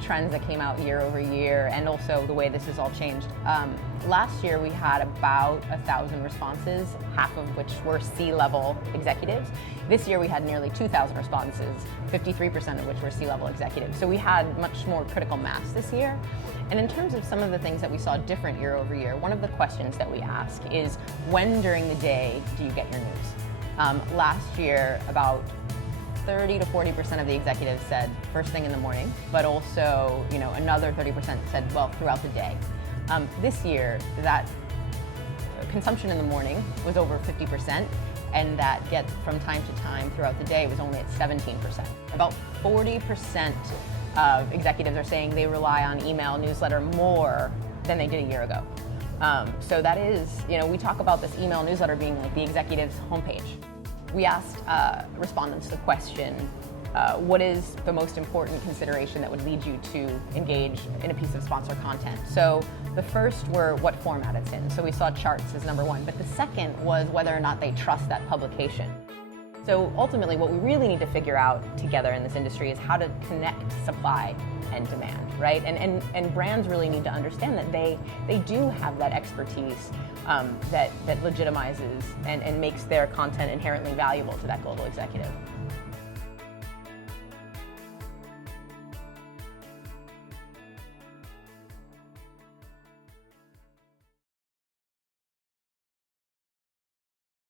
trends that came out year over year, and also the way this has all changed. Last year we had about 1,000 responses, half of which were C-level executives. This year we had nearly 2,000 responses, 53% of which were C-level executives. So we had much more critical mass this year. And in terms of some of the things that we saw different year over year, one of the questions that we ask is, when during the day do you get your news? Last year, about 30 to 40% of the executives said first thing in the morning, but also, another 30% said, well, throughout the day. This year, that consumption in the morning was over 50%, and that get from time to time throughout the day was only at 17%. About 40% of executives are saying they rely on email newsletter more than they did a year ago. So that is, we talk about this email newsletter being like the executive's homepage. We asked respondents the question, what is the most important consideration that would lead you to engage in a piece of sponsor content? So the first were what format it's in. So we saw charts as number one, but the second was whether or not they trust that publication. So ultimately, what we really need to figure out together in this industry is how to connect supply and demand, right? And brands really need to understand that they do have that expertise that legitimizes and makes their content inherently valuable to that global executive.